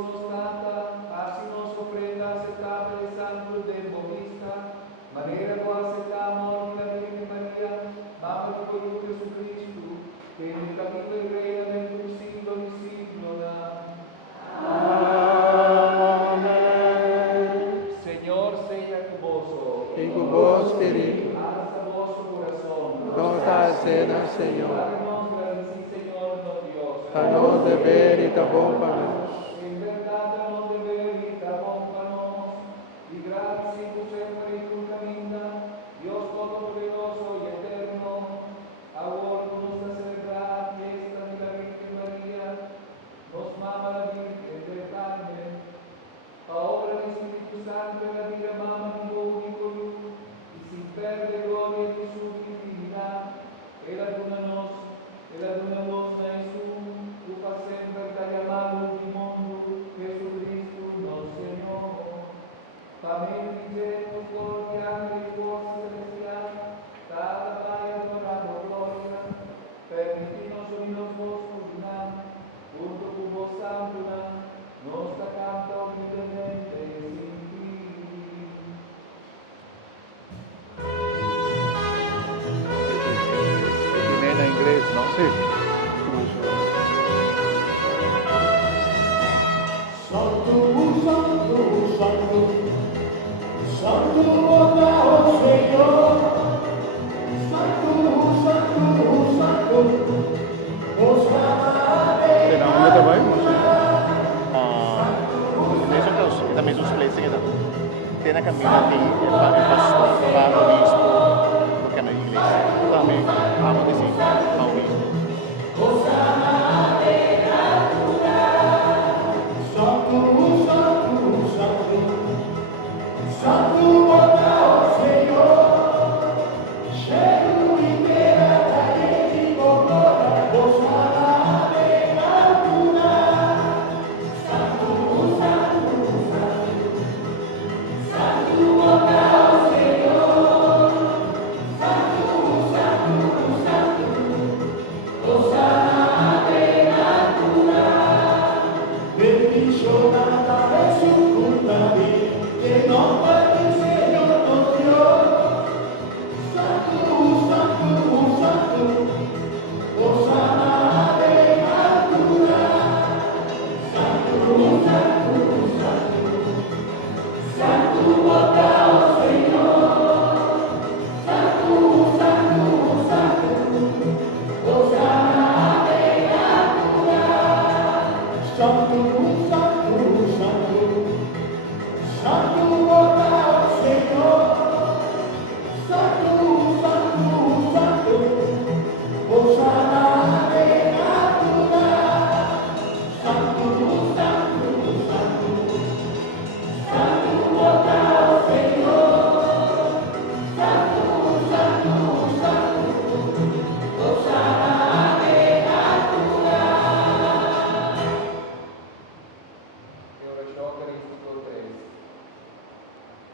nos canta, hacinos ofrenda aceptable de santo de Bovista, manera cual aceptamos la Virgen María, Madre de por Jesucristo, que en el camino y reina de tu siglo y siglo da. Amén. Señor sea con vos. Y con vos, espíritu. Hasta vuestro corazón. Nos cena, Señor. Háganos gracias, Señor, no Dios. Danos de ver y tapómpanos. En verdad, danos de ver y tapómpanos. Y gracias y tu siempre y tu camina, Dios Todopoderoso y eterno, ahora nos da celebrar fiesta de la Virgen María, nos mama la Virgen del Carmen, ahora el Espíritu Santo la vida mama en lo único luz, y sin perder gloria de su divinidad, el adunanos na Jesús, tu facen verdad llamado di mondo, Jesucristo, nos Señor. También diremos gloria y fuerza celestial, cada vaya adorando gloria, permitimos unirnos vos una, junto con vos santo, nos canta humildemente sin fin. Jimena inglés, ¿no? Sí. Santo, santo, santo, santo, oh Señor. Santo, santo, santo, Kailangan mo na ba yun? Nation House, kita may susplay kita. Tiene camminati el pastor, el obispo, porque no hay iglesia. También vamos a decir, obispo.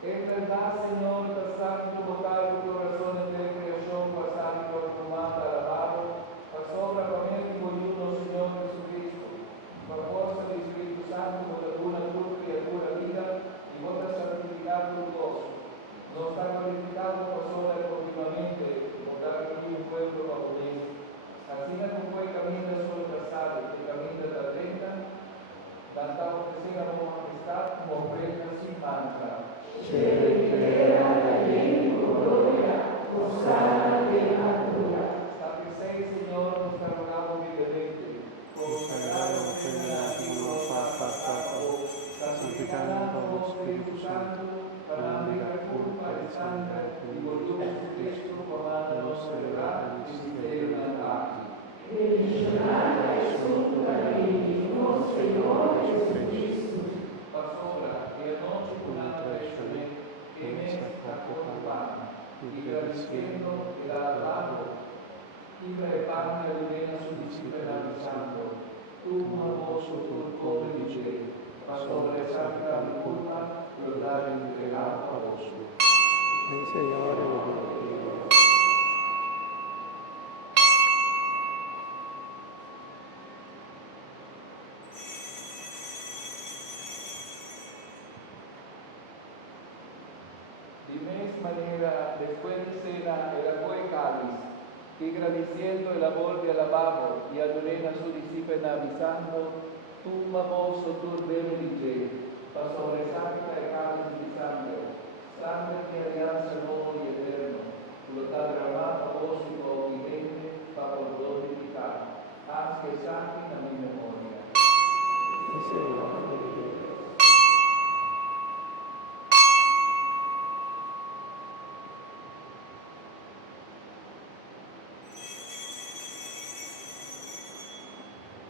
En verdad, Señor, pasar tu votar tu corazón en el creación, pasar tu formata alabado, pasó la familia y uno, Señor Jesucristo, por fuerza del Espíritu Santo, por alguna tu criatura vida y por la santificado tu gozo. Nos ha glorificado por sola continuamente, como dar aquí un pueblo baudés. Así como fue camino sobre el pasado, que camina de la lenta, cantamos que sea como majestad, como reina sin mancha. Señor, nos ha rogado humildemente, consagrado santificado por Espíritu Santo, para la culpa de sangre y por tu Jesucristo, comándanos celebrar y sincero altar. Pasora, que anoche con la traicioné, que me sacó tu pan, y agradeciendo el alabado, y prepara la lumina su disciplina santo, tu amoroso turco de dice, pasó la santa mi culpa, lo da entregado a vos. El Señor es bueno. manera, después de cena, elevó el cáliz, y agradeciendo el amor de alabado, y adoré a su discípulo avisando, tu famoso tu bene dice, pasó resaca el cáliz de sangre de alianza nuevo y eterno, lo está derramado apóstolo y mente para por glorificar, haz que saquen a mi memoria.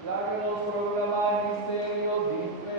Lágrimas proclamar el misterio de fe.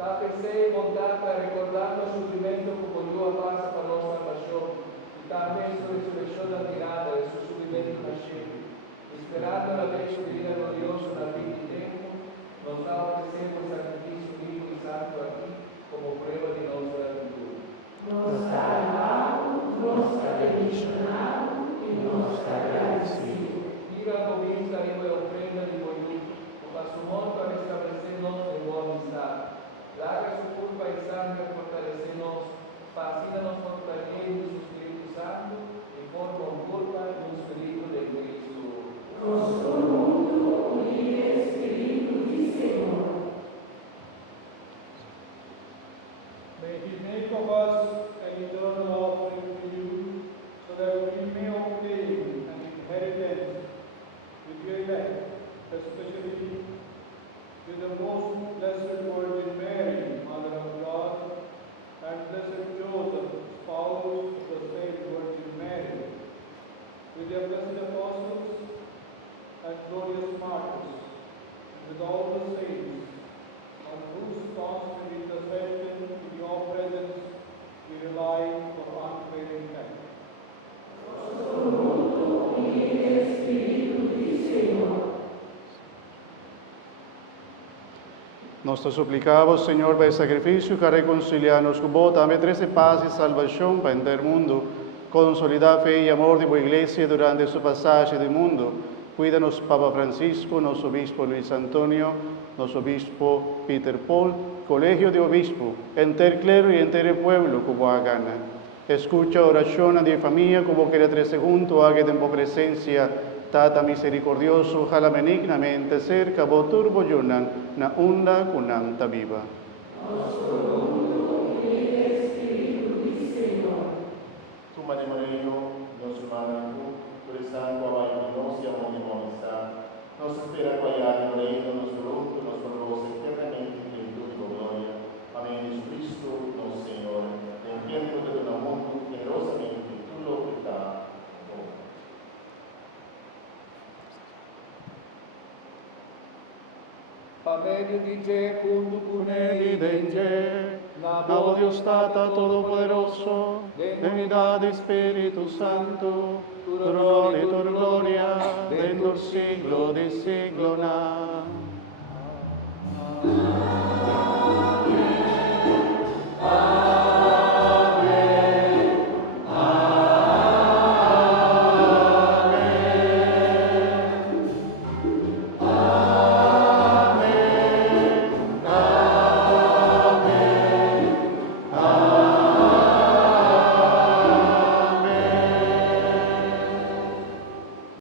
Tápese bondad para recordar los sufrimientos como yo pasa para nuestra salvación, y también su resurrección admirada y su sufrimiento nascente. Esperando la vez su vida gloriosa en la fin de tiempo, nos da ofrecemos el sacrificio vivo y santo aquí como prueba de nuestra gratitud. Nos ha amado, nos ha bendicionado y nos ha agradecido. Viva con vista y ofrenda de buen luz, a su monto a restablecernos en buena amistad. Larga su culpa y sangre, fortalecernos, fascínanos fortaleciendo su Espíritu Santo, y por con culpa un Espíritu de Cristo. Nuestro mundo y Espíritu di Señor. May He make of us an eternal offering to you, so that we may obtain an inheritance with your elect, especially with the most blessed Virgin Mary, Mother of God, and blessed Joseph, spouse of the same Virgin Mary, with their blessed apostles and glorious martyrs, and with all the saints, on whose constant intercession in your presence we rely for unfailing help. Nuestro mundo y Espíritu di Señor. Nos te suplicamos, Señor, por el sacrificio que reconciliarnos con vos, dame tres de paz y salvación para el mundo, consolidar fe y amor de tu iglesia durante su pasaje del mundo. Cuídanos, Papa Francisco, nuestro obispo Luis Antonio, nuestro obispo Peter Paul, colegio de obispo, enter clero y enter pueblo como gana. Escucha oración de familia como que la tres junto haga en tu presencia. Tata misericordioso, jala benignamente cerca voturbo yunan, na unda kunanta viva. Tu manemoreio, nosso marido, por estar com a mãe conosco e a mão de amistad, nos espera guaiar no reino, nos fruto, nos formosa eternamente em plenitude de glória. Amém. Jesucristo, nosso Senhor, entiende de todo mundo generosamente tu lo que está. Amen dice junto con Evidente, la voz Dios Tata Todopoderoso, de unidad de Espíritu Santo, tu honor y tu gloria, dentro siglo de siglo.